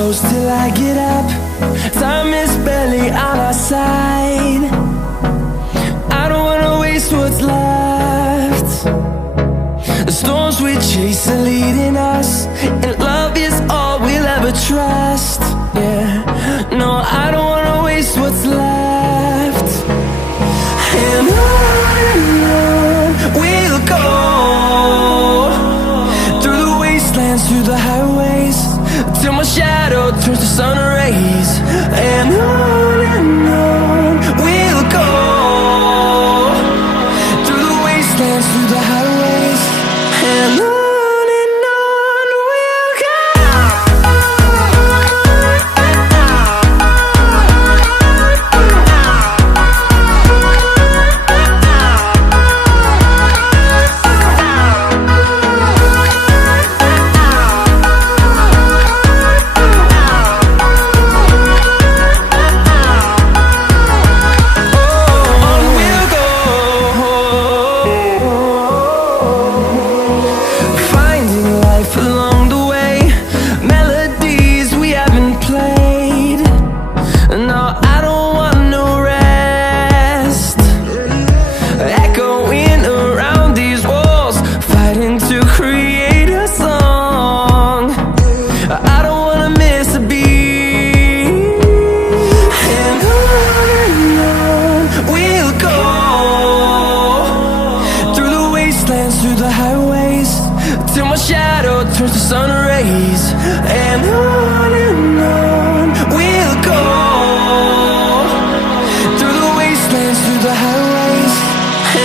close till I get up. Time is barely on our side. I don't wanna waste what's left. The storms we chase are leading us, and love is all we'll ever trust. Yeah, no, I don't wanna waste what's left. And on we'll go, through the wastelands, through the highways, till my shadow turns to sun rays. And on we'll go, through the wastelands, through the highways, and on we'll go. Through the highways, till my shadow turns to sun rays. And on we'll go, through the wastelands, through the highways,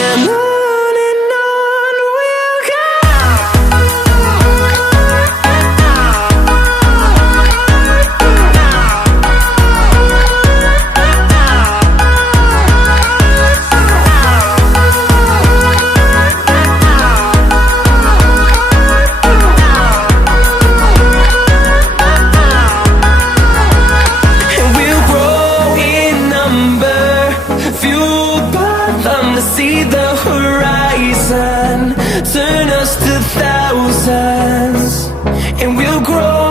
and on we'll go. See the horizon, turn us to thousands, and we'll grow